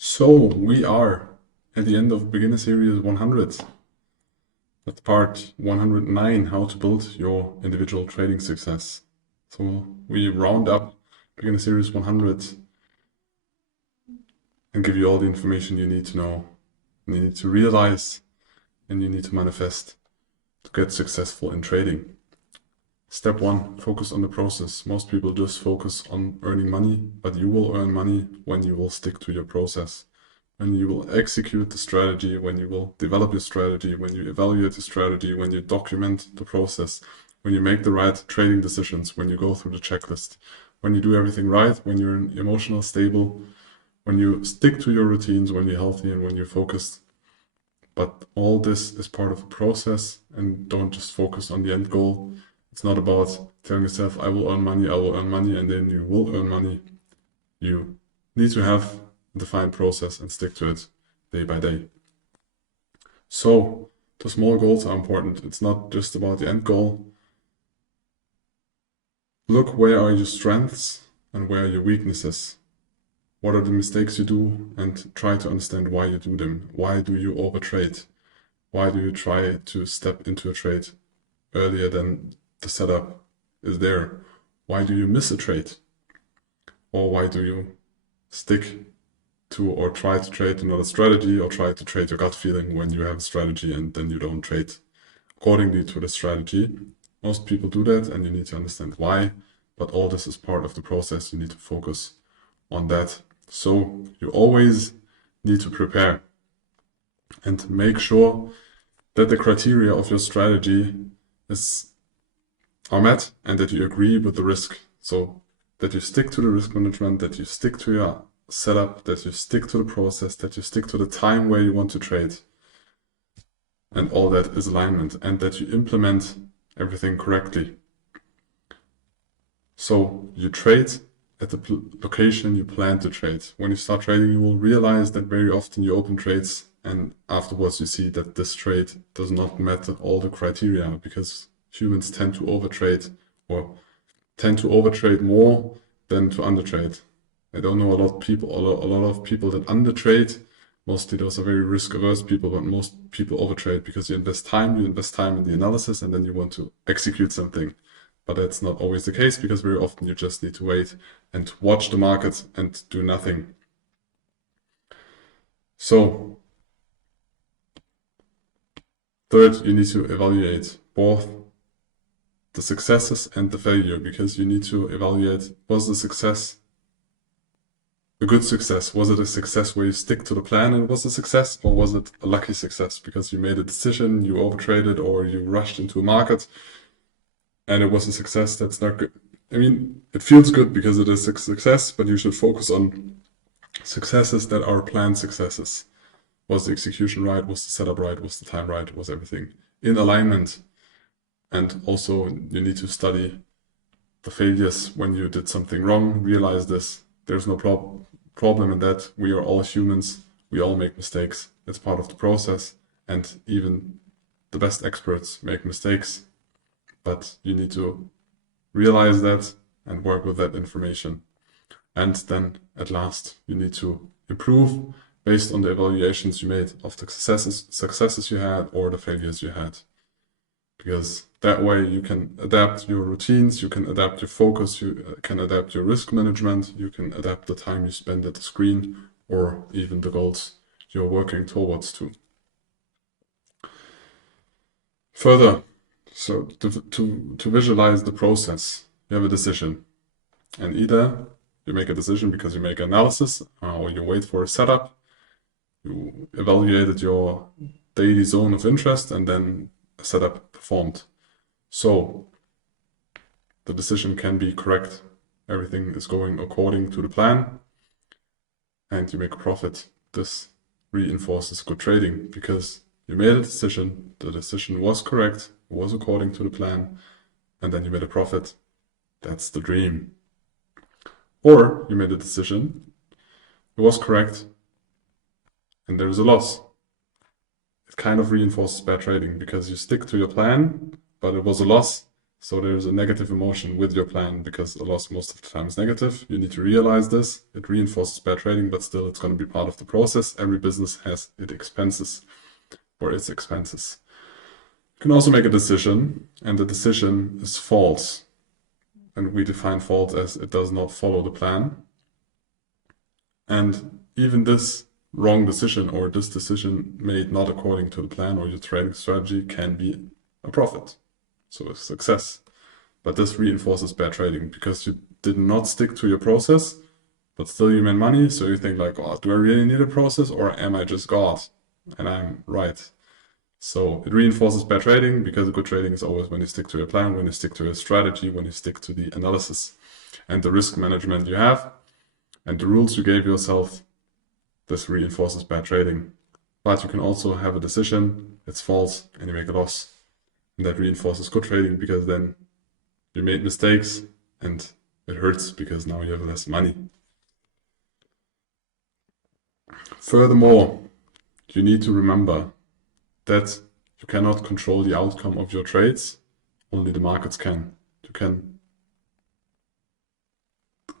So we are at the end of Beginner Series 100. That's part 109, how to build your individual trading success. So we round up Beginner Series 100 and give you all the information you need to know, you need to realize, and you need to manifest to get successful in trading. Step one, focus on the process. Most people just focus on earning money, but you will earn money when you will stick to your process. When you will execute the strategy, when you will develop your strategy, when you evaluate the strategy, when you document the process, when you make the right trading decisions, when you go through the checklist, when you do everything right, when you're emotional stable, when you stick to your routines, when you're healthy and when you're focused. But all this is part of the process, and don't just focus on the end goal. It's not about telling yourself, I will earn money, and then you will earn money. You need to have defined process and stick to it day by day. So the small goals are important. It's not just about the end goal. Look where are your strengths and where are your weaknesses. What are the mistakes you do, and try to understand why you do them. Why do you overtrade? Why do you try to step into a trade earlier than the setup is there? Why do you miss a trade? Or why do you stick to or try to trade another strategy, or try to trade your gut feeling when you have a strategy and then you don't trade accordingly to the strategy? Most people do that, and you need to understand why, but all this is part of the process. You need to focus on that. So you always need to prepare and make sure that the criteria of your strategy are met and that you agree with the risk. So that you stick to the risk management, that you stick to your setup, that you stick to the process, that you stick to the time where you want to trade. And all that is alignment, and that you implement everything correctly. So you trade at the location you plan to trade. When you start trading, you will realize that very often you open trades and afterwards you see that this trade does not meet all the criteria, because humans tend to overtrade, or tend to overtrade more than to undertrade. I don't know a lot of people that undertrade. Mostly those are very risk-averse people, but most people overtrade because you invest time in the analysis, and then you want to execute something. But that's not always the case, because very often you just need to wait and watch the market and do nothing. So, third, you need to evaluate both the successes and the failure, because you need to evaluate, was the success a good success? Was it a success where you stick to the plan and it was a success, or was it a lucky success because you made a decision, you overtraded, or you rushed into a market and it was a success that's not good? I mean, it feels good because it is a success, but you should focus on successes that are planned successes. Was the execution right? Was the setup right? Was the time right? Was everything in alignment? And also, you need to study the failures when you did something wrong. Realize this. There's no problem in that. We are all humans. We all make mistakes. It's part of the process. And even the best experts make mistakes. But you need to realize that and work with that information. And then at last, you need to improve based on the evaluations you made of the successes you had or the failures you had. Because that way you can adapt your routines, you can adapt your focus, you can adapt your risk management, you can adapt the time you spend at the screen, or even the goals you're working towards to. Further, so to visualize the process, you have a decision. And either you make a decision because you make analysis, or you wait for a setup, you evaluated your daily zone of interest, and then a setup performed. So the decision can be correct. Everything is going according to the plan, and you make a profit. This reinforces good trading because you made a decision, the decision was correct, it was according to the plan, and then you made a profit. That's the dream. Or you made a decision, it was correct, and there is a loss. It kind of reinforces bad trading because you stick to your plan, but it was a loss, So there's a negative emotion with your plan because a loss most of the time is negative. You need to realize this. It reinforces bad trading, but still it's going to be part of the process. Every business has its expenses or its expenses. You can also make a decision, and the decision is false. And we define false as it does not follow the plan. And even this wrong decision or this decision made not according to the plan or your trading strategy can be a profit. So a success. But this reinforces bad trading because you did not stick to your process, but still you made money. So you think like, oh, do I really need a process or am I just God? And I'm right. So it reinforces bad trading because good trading is always when you stick to your plan, when you stick to your strategy, when you stick to the analysis and the risk management you have and the rules you gave yourself. This reinforces bad trading. But you can also have a decision, it's false, and you make a loss. And that reinforces good trading because then you made mistakes and it hurts because now you have less money. Furthermore, you need to remember that you cannot control the outcome of your trades, only the markets can. You can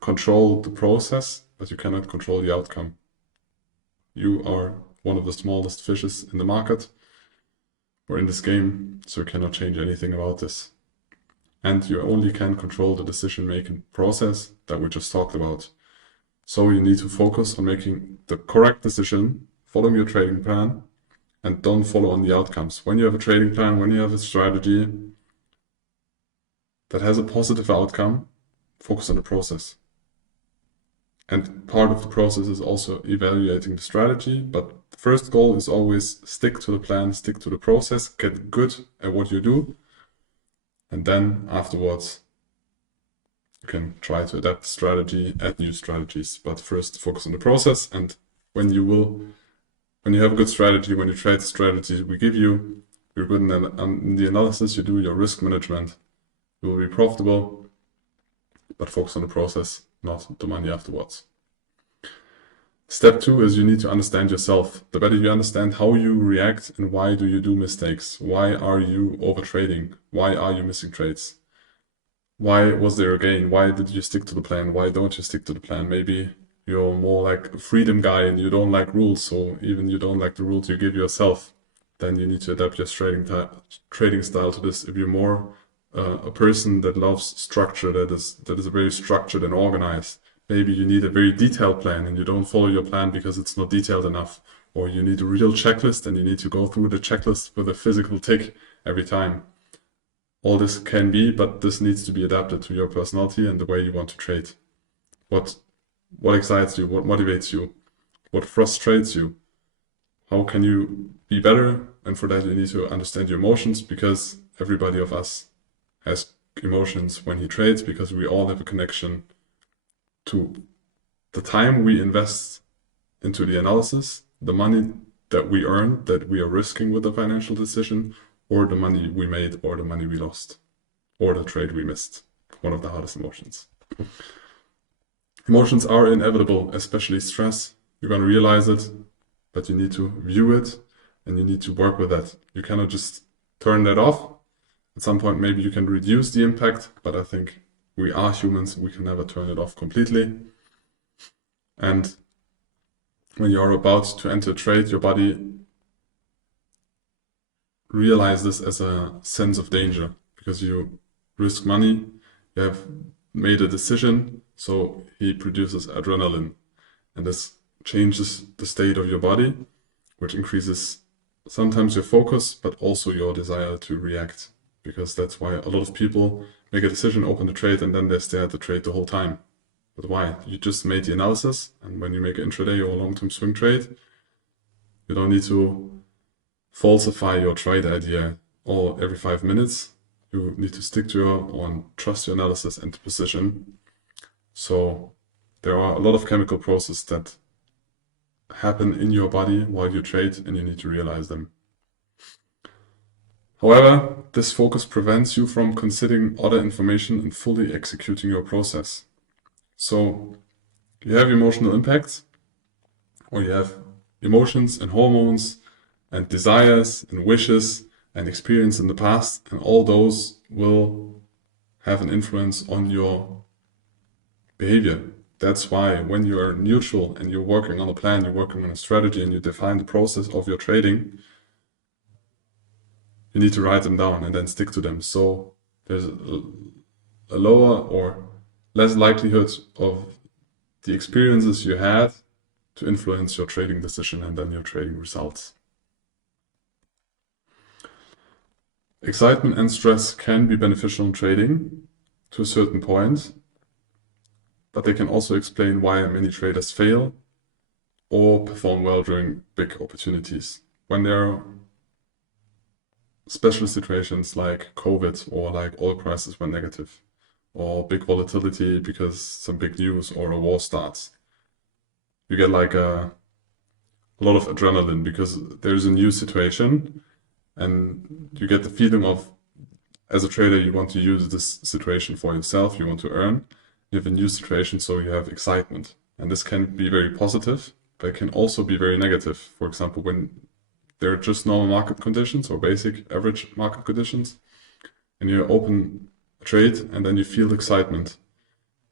control the process, but you cannot control the outcome. You are one of the smallest fishes in the market or in this game, so you cannot change anything about this. And you only can control the decision-making process that we just talked about. So you need to focus on making the correct decision, following your trading plan, and don't follow on the outcomes. When you have a trading plan, when you have a strategy that has a positive outcome, focus on the process. And part of the process is also evaluating the strategy, but the first goal is always stick to the plan, stick to the process, get good at what you do, and then afterwards you can try to adapt the strategy, add new strategies, but first focus on the process. And when you have a good strategy, when you trade the strategy we give you, you're good in the analysis, you do your risk management, you will be profitable, but focus on the process, not the money afterwards. Step 2 is you need to understand yourself. The better you understand how you react and why do you do mistakes, why are you over trading, why are you missing trades, why was there a gain, why did you stick to the plan, why don't you stick to the plan. Maybe you're more like a freedom guy and you don't like rules, so even you don't like the rules you give yourself, then you need to adapt your trading style to this. If you're more a person that loves structure, that is very structured and organized, maybe you need a very detailed plan and you don't follow your plan because it's not detailed enough, or you need a real checklist and you need to go through the checklist with a physical tick every time. All this can be, but this needs to be adapted to your personality and the way you want to trade. What excites you? What motivates you? What frustrates you? How can you be better? And for that, you need to understand your emotions, because everybody of us has emotions when he trades, because we all have a connection to the time we invest into the analysis, the money that we earn, that we are risking with a financial decision, or the money we made, or the money we lost, or the trade we missed. One of the hardest emotions. Emotions are inevitable, especially stress. You're going to realize it, but you need to view it and you need to work with that. You cannot just turn that off. At some point, maybe you can reduce the impact, but I think we are humans. We can never turn it off completely. And when you are about to enter a trade, your body realizes this as a sense of danger, because you risk money, you have made a decision, so he produces adrenaline, and this changes the state of your body, which increases sometimes your focus, but also your desire to react, because that's why a lot of people make a decision, open the trade, and then they stare at the trade the whole time. But why? You just made the analysis, and when you make an intraday or a long-term swing trade, you don't need to falsify your trade idea every 5 minutes. You need to stick to or trust your analysis and the position. So there are a lot of chemical processes that happen in your body while you trade, and you need to realize them. However, this focus prevents you from considering other information and fully executing your process. So you have emotional impacts, or you have emotions and hormones and desires and wishes and experience in the past, and all those will have an influence on your behavior. That's why when you are neutral and you're working on a plan, you're working on a strategy, and you define the process of your trading, you need to write them down and then stick to them. So there's a lower or less likelihood of the experiences you had to influence your trading decision and then your trading results. Excitement and stress can be beneficial in trading to a certain point, but they can also explain why many traders fail or perform well during big opportunities. When there are special situations like COVID or like oil prices went negative, or big volatility because some big news or a war starts, you get like a lot of adrenaline because there's a new situation, and you get the feeling of, as a trader, you want to use this situation for yourself, you want to earn. You have a new situation, so you have excitement. And this can be very positive, but it can also be very negative. For example, when there are just normal market conditions or basic average market conditions, and you open a trade and then you feel excitement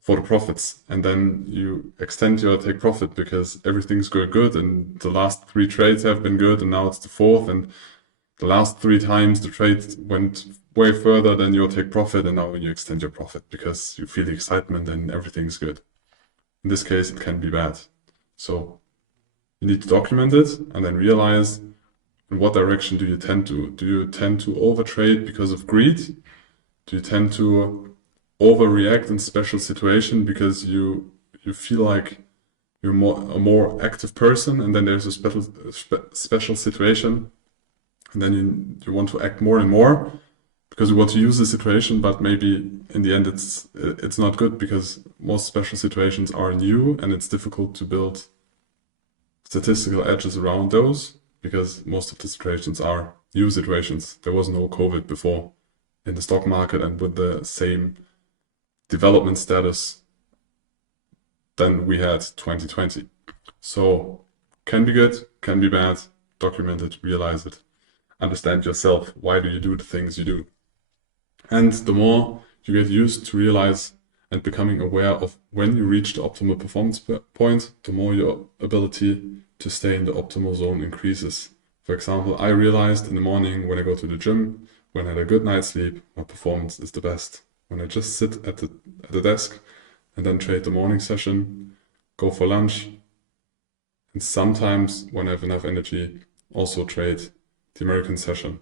for the profits, and then you extend your take profit because everything's going good and the last 3 trades have been good, and now it's the 4th, and the last 3 times the trade went way further than your take profit, and now you extend your profit because you feel the excitement and everything's good. In this case, it can be bad. So you need to document it and then realize, in what direction do you tend to? Do you tend to overtrade because of greed? Do you tend to overreact in special situation because you feel like you're a more active person, and then there's a special situation, and then you want to act more and more because you want to use the situation, but maybe in the end it's not good because most special situations are new and it's difficult to build statistical edges around those because most of the situations are new situations. There was no COVID before in the stock market and with the same development status than we had 2020. So can be good, can be bad, document it, realize it, understand yourself. Why do you do the things you do? And the more you get used to realize and becoming aware of when you reach the optimal performance point, the more your ability to stay in the optimal zone increases. For example, I realized in the morning when I go to the gym, when I had a good night's sleep, my performance is the best. When I just sit at the desk and then trade the morning session, go for lunch, and sometimes when I have enough energy, also trade the American session.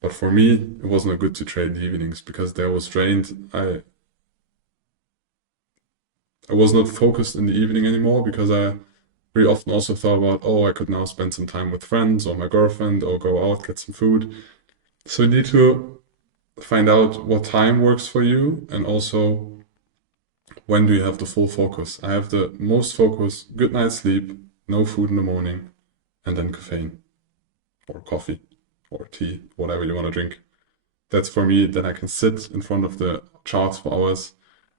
But for me, it wasn't good to trade in the evenings because there I was drained. I was not focused in the evening anymore because I very often also thought about, oh, I could now spend some time with friends or my girlfriend or go out, get some food. So you need to find out what time works for you, and also when do you have the full focus. I have the most focus, good night's sleep, no food in the morning, and then caffeine or coffee or tea, whatever you want to drink. That's for me. Then I can sit in front of the charts for hours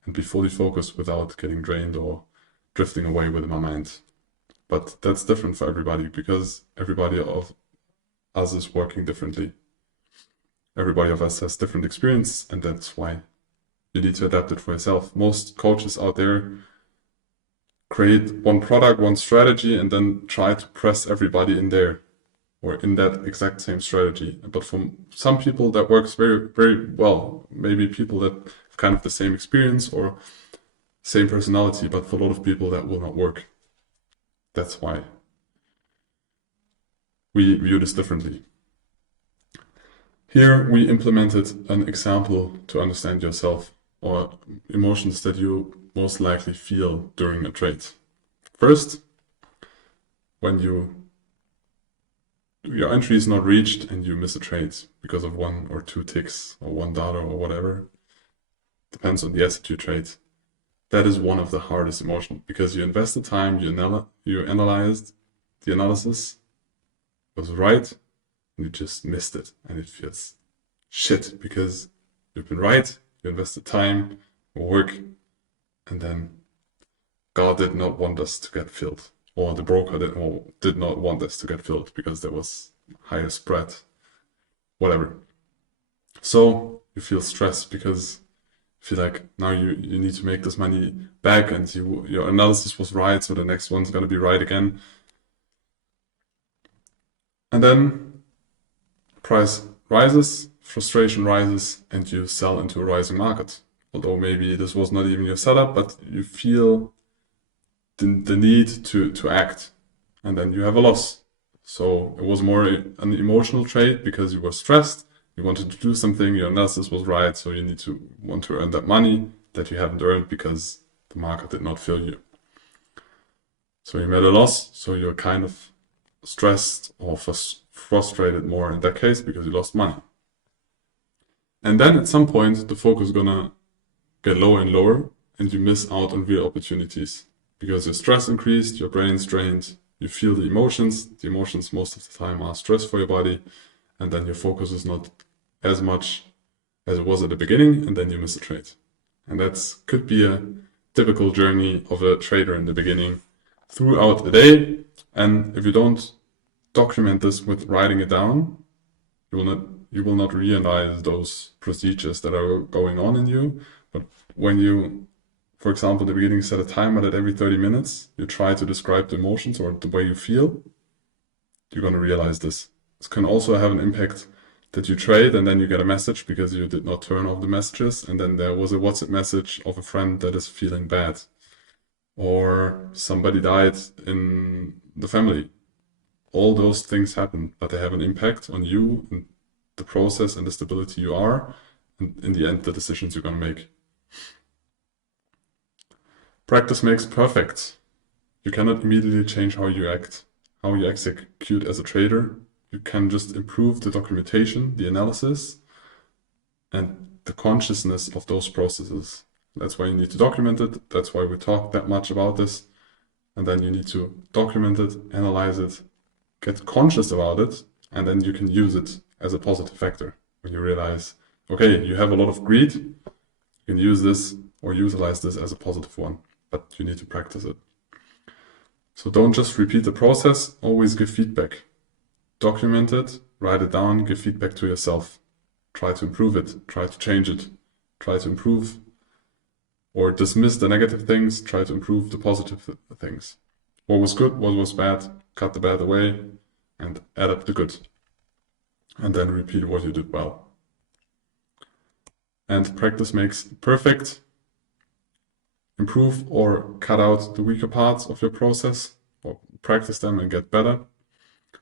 and be fully focused without getting drained or drifting away with my mind. But that's different for everybody because everybody of us is working differently. Everybody of us has different experience, and that's why you need to adapt it for yourself. Most coaches out there create one product, one strategy, and then try to press everybody in there or in that exact same strategy. But for some people that works very, very well. Maybe people that have kind of the same experience or same personality, but for a lot of people that will not work. That's why we view this differently. Here we implemented an example to understand yourself or emotions that you most likely feel during a trade. First, when your entry is not reached and you miss a trade because of 1 or 2 ticks or $1 or whatever, depends on the asset you trade. That is one of the hardest emotions because you invest the time, you analyzed, the analysis was right, and you just missed it, and it feels shit because you've been right, you invested time, work, and then God did not want us to get filled, or the broker did not want us to get filled because there was higher spread, whatever. So you feel stressed because feel like now you need to make this money back, and your analysis was right, so the next one's going to be right again. And then price rises, frustration rises, and you sell into a rising market. Although maybe this was not even your setup, but you feel the need to act, and then you have a loss. So it was more an emotional trade because you were stressed, you wanted to do something, your analysis was right, so you want to earn that money that you haven't earned because the market did not fill you. So you made a loss, so you're kind of stressed or frustrated more in that case because you lost money. And then at some point the focus is gonna get lower and lower, and you miss out on real opportunities because your stress increased, your brain's drained, you feel the emotions. The emotions most of the time are stress for your body, and then your focus is not as much as it was at the beginning, and then you miss a trade. And that could be a typical journey of a trader in the beginning throughout the day. And if you don't document this with writing it down, you will not realize those procedures that are going on in you. But when you, for example, in the beginning set a timer that every 30 minutes you try to describe the emotions or the way you feel, you're going to realize this. This can also have an impact that you trade and then you get a message because you did not turn off the messages, and then there was a WhatsApp message of a friend that is feeling bad, or somebody died in the family. All those things happen, but they have an impact on you and the process and the stability you are, and in the end, the decisions you're going to make. Practice makes perfect. You cannot immediately change how you act, how you execute as a trader. You can just improve the documentation, the analysis, and the consciousness of those processes. That's why you need to document it. That's why we talk that much about this. And then you need to document it, analyze it, get conscious about it, and then you can use it as a positive factor. When you realize, okay, you have a lot of greed, you can use this or utilize this as a positive one, but you need to practice it. So don't just repeat the process, always give feedback. Document it, write it down, give feedback to yourself. Try to improve it, try to change it, try to improve or dismiss the negative things, try to improve the positive things. What was good, what was bad, cut the bad away and add up the good. And then repeat what you did well. And practice makes perfect. Improve or cut out the weaker parts of your process, or practice them and get better.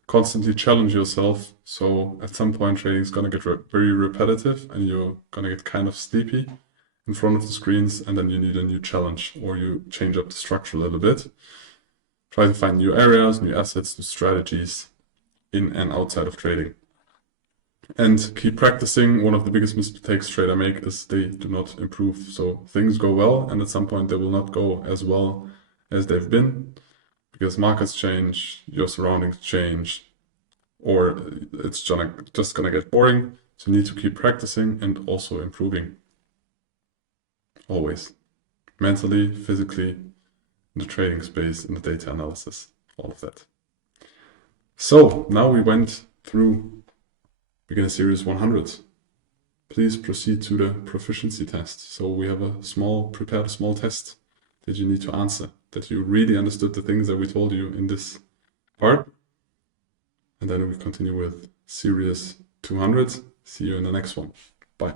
Constantly challenge yourself. So at some point trading is going to get very repetitive and you're going to get kind of sleepy in front of the screens, and then you need a new challenge or you change up the structure a little bit. Try to find new areas, new assets, new strategies in and outside of trading. And keep practicing. One of the biggest mistakes traders make is they do not improve. So things go well, and at some point they will not go as well as they've been because markets change, your surroundings change, or it's just gonna get boring. So you need to keep practicing and also improving. Always. Mentally, physically, in the trading space, in the data analysis, all of that. So now we went through Beginner Series 100. Please proceed to the proficiency test. So we have prepared a small test that you need to answer, that you really understood the things that we told you in this part. And then we continue with Series 200. See you in the next one. Bye.